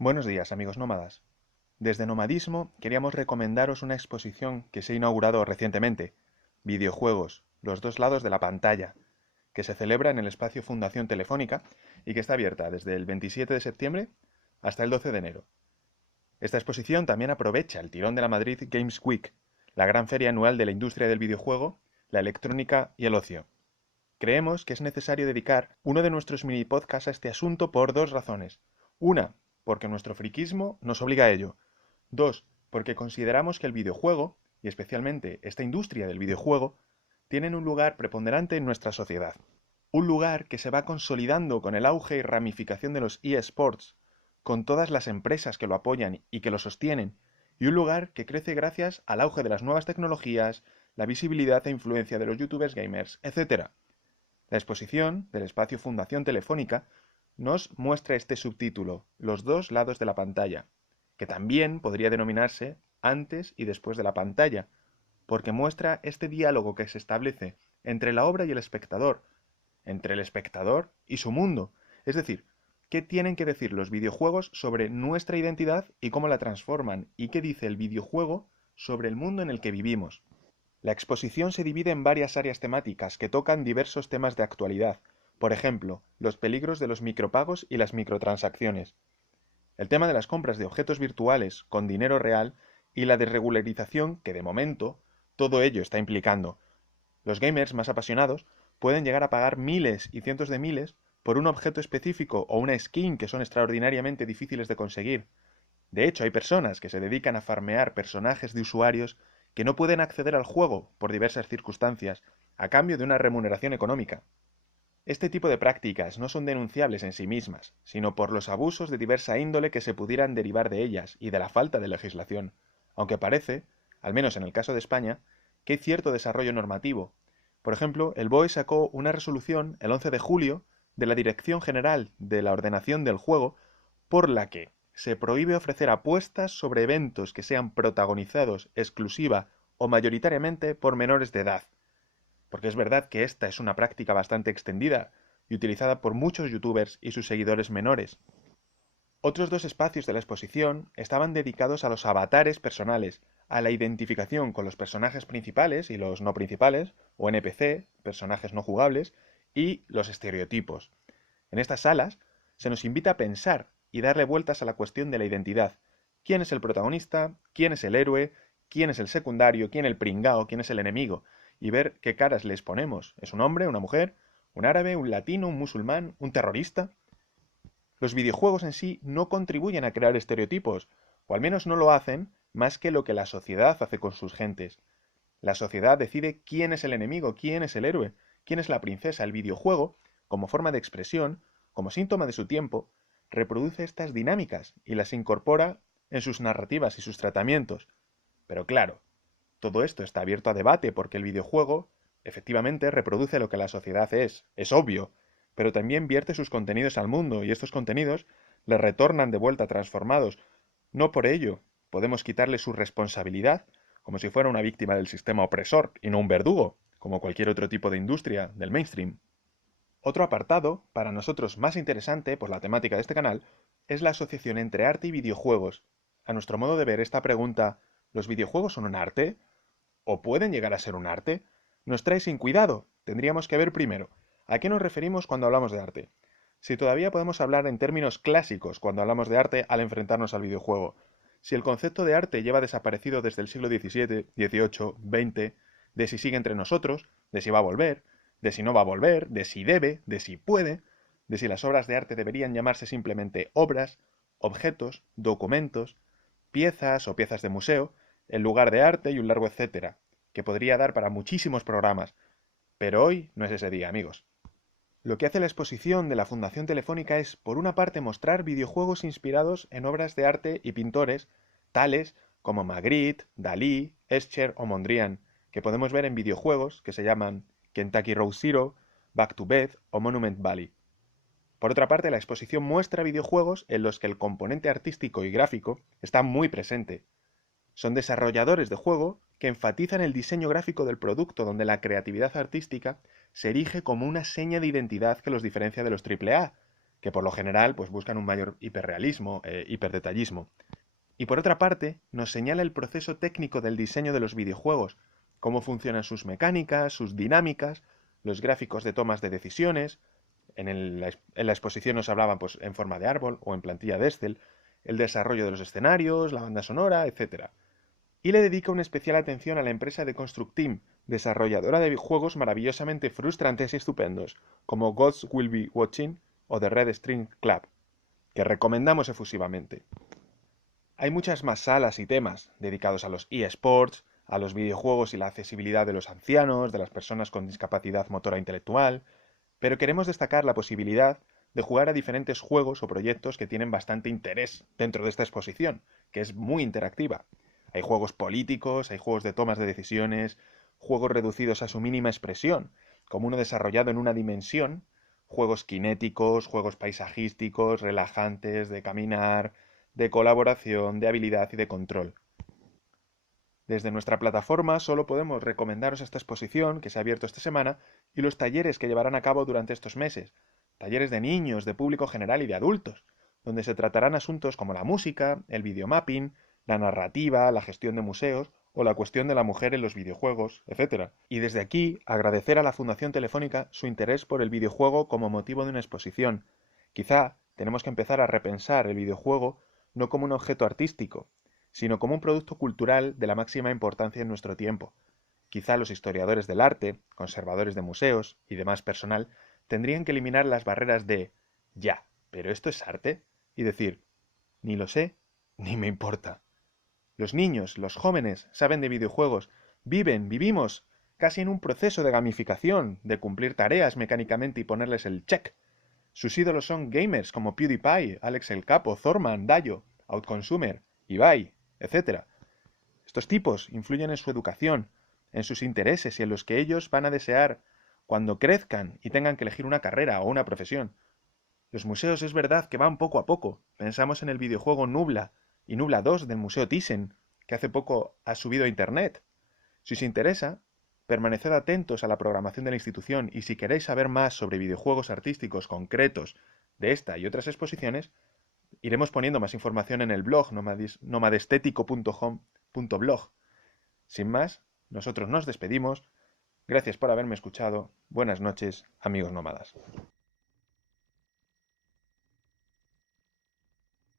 Buenos días, amigos nómadas. Desde Nomadismo queríamos recomendaros una exposición que se ha inaugurado recientemente, Videojuegos, los dos lados de la pantalla, que se celebra en el espacio Fundación Telefónica y que está abierta desde el 27 de septiembre hasta el 12 de enero. Esta exposición también aprovecha el tirón de la Madrid Games Week, la gran feria anual de la industria del videojuego, la electrónica y el ocio. Creemos que es necesario dedicar uno de nuestros mini podcasts a este asunto por dos razones. Una, porque nuestro friquismo nos obliga a ello. Dos, porque consideramos que el videojuego, y especialmente esta industria del videojuego, tienen un lugar preponderante en nuestra sociedad. Un lugar que se va consolidando con el auge y ramificación de los eSports, con todas las empresas que lo apoyan y que lo sostienen, y un lugar que crece gracias al auge de las nuevas tecnologías, la visibilidad e influencia de los youtubers gamers, etc. La exposición del espacio Fundación Telefónica nos muestra este subtítulo, los dos lados de la pantalla, que también podría denominarse antes y después de la pantalla, porque muestra este diálogo que se establece entre la obra y el espectador, entre el espectador y su mundo, es decir, qué tienen que decir los videojuegos sobre nuestra identidad y cómo la transforman, y qué dice el videojuego sobre el mundo en el que vivimos. La exposición se divide en varias áreas temáticas que tocan diversos temas de actualidad, por ejemplo, los peligros de los micropagos y las microtransacciones, el tema de las compras de objetos virtuales con dinero real y la desregularización que, de momento, todo ello está implicando. Los gamers más apasionados pueden llegar a pagar miles y cientos de miles por un objeto específico o una skin que son extraordinariamente difíciles de conseguir. De hecho, hay personas que se dedican a farmear personajes de usuarios que no pueden acceder al juego por diversas circunstancias, a cambio de una remuneración económica. Este tipo de prácticas no son denunciables en sí mismas, sino por los abusos de diversa índole que se pudieran derivar de ellas y de la falta de legislación, aunque parece, al menos en el caso de España, que hay cierto desarrollo normativo. Por ejemplo, el BOE sacó una resolución el 11 de julio de la Dirección General de la Ordenación del Juego por la que se prohíbe ofrecer apuestas sobre eventos que sean protagonizados exclusiva o mayoritariamente por menores de edad, porque es verdad que esta es una práctica bastante extendida y utilizada por muchos youtubers y sus seguidores menores. Otros dos espacios de la exposición estaban dedicados a los avatares personales, a la identificación con los personajes principales y los no principales, o NPC, personajes no jugables, y los estereotipos. En estas salas se nos invita a pensar y darle vueltas a la cuestión de la identidad. ¿Quién es el protagonista? ¿Quién es el héroe? ¿Quién es el secundario? ¿Quién el pringao? ¿Quién es el enemigo? Y ver qué caras les ponemos. ¿Es un hombre, una mujer, un árabe, un latino, un musulmán, un terrorista? Los videojuegos en sí no contribuyen a crear estereotipos, o al menos no lo hacen más que lo que la sociedad hace con sus gentes. La sociedad decide quién es el enemigo, quién es el héroe, quién es la princesa. El videojuego, como forma de expresión, como síntoma de su tiempo, reproduce estas dinámicas y las incorpora en sus narrativas y sus tratamientos. Pero claro, todo esto está abierto a debate porque el videojuego efectivamente reproduce lo que la sociedad es obvio, pero también vierte sus contenidos al mundo y estos contenidos le retornan de vuelta transformados. No por ello podemos quitarle su responsabilidad como si fuera una víctima del sistema opresor y no un verdugo, como cualquier otro tipo de industria del mainstream. Otro apartado, para nosotros más interesante por la temática de este canal, es la asociación entre arte y videojuegos. A nuestro modo de ver, esta pregunta, ¿los videojuegos son un arte? ¿O pueden llegar a ser un arte? Nos trae sin cuidado. Tendríamos que ver primero, ¿a qué nos referimos cuando hablamos de arte? Si todavía podemos hablar en términos clásicos cuando hablamos de arte al enfrentarnos al videojuego. Si el concepto de arte lleva desaparecido desde el siglo XVII, XVIII, XX, de si sigue entre nosotros, de si va a volver, de si no va a volver, de si debe, de si puede, de si las obras de arte deberían llamarse simplemente obras, objetos, documentos, piezas o piezas de museo, el lugar de arte y un largo etcétera, que podría dar para muchísimos programas. Pero hoy no es ese día, amigos. Lo que hace la exposición de la Fundación Telefónica es, por una parte, mostrar videojuegos inspirados en obras de arte y pintores, tales como Magritte, Dalí, Escher o Mondrian, que podemos ver en videojuegos que se llaman Kentucky Road Zero, Back to Bed o Monument Valley. Por otra parte, la exposición muestra videojuegos en los que el componente artístico y gráfico está muy presente. Son desarrolladores de juego que enfatizan el diseño gráfico del producto, donde la creatividad artística se erige como una seña de identidad que los diferencia de los AAA, que por lo general pues buscan un mayor hiperrealismo, hiperdetallismo. Y por otra parte, nos señala el proceso técnico del diseño de los videojuegos, cómo funcionan sus mecánicas, sus dinámicas, los gráficos de tomas de decisiones. En la exposición nos hablaban pues, en forma de árbol o en plantilla de Excel, el desarrollo de los escenarios, la banda sonora, etc. Y le dedica una especial atención a la empresa de Construct Team, desarrolladora de juegos maravillosamente frustrantes y estupendos, como Gods Will Be Watching o The Red String Club, que recomendamos efusivamente. Hay muchas más salas y temas dedicados a los eSports, a los videojuegos y la accesibilidad de los ancianos, de las personas con discapacidad motora intelectual, pero queremos destacar la posibilidad de jugar a diferentes juegos o proyectos que tienen bastante interés dentro de esta exposición, que es muy interactiva. Hay juegos políticos, hay juegos de tomas de decisiones, juegos reducidos a su mínima expresión, como uno desarrollado en una dimensión, juegos cinéticos, juegos paisajísticos, relajantes, de caminar, de colaboración, de habilidad y de control. Desde nuestra plataforma solo podemos recomendaros esta exposición que se ha abierto esta semana y los talleres que llevarán a cabo durante estos meses, talleres de niños, de público general y de adultos, donde se tratarán asuntos como la música, el videomapping, la narrativa, la gestión de museos o la cuestión de la mujer en los videojuegos, etc. Y desde aquí agradecer a la Fundación Telefónica su interés por el videojuego como motivo de una exposición. Quizá tenemos que empezar a repensar el videojuego no como un objeto artístico, sino como un producto cultural de la máxima importancia en nuestro tiempo. Quizá los historiadores del arte, conservadores de museos y demás personal tendrían que eliminar las barreras de ya, pero esto es arte, y decir, ni lo sé, ni me importa. Los niños, los jóvenes, saben de videojuegos, vivimos casi en un proceso de gamificación, de cumplir tareas mecánicamente y ponerles el check. Sus ídolos son gamers como PewDiePie, Alex el Capo, Thorman, Dayo, Outconsumer, Ibai, etc. Estos tipos influyen en su educación, en sus intereses y en los que ellos van a desear cuando crezcan y tengan que elegir una carrera o una profesión. Los museos es verdad que van poco a poco. Pensamos en el videojuego Nubla y Nubla 2 del Museo Thyssen, que hace poco ha subido a internet. Si os interesa, permaneced atentos a la programación de la institución y si queréis saber más sobre videojuegos artísticos concretos de esta y otras exposiciones, iremos poniendo más información en el blog nomadestético.home.blog. Sin más, nosotros nos despedimos. Gracias por haberme escuchado. Buenas noches, amigos nómadas.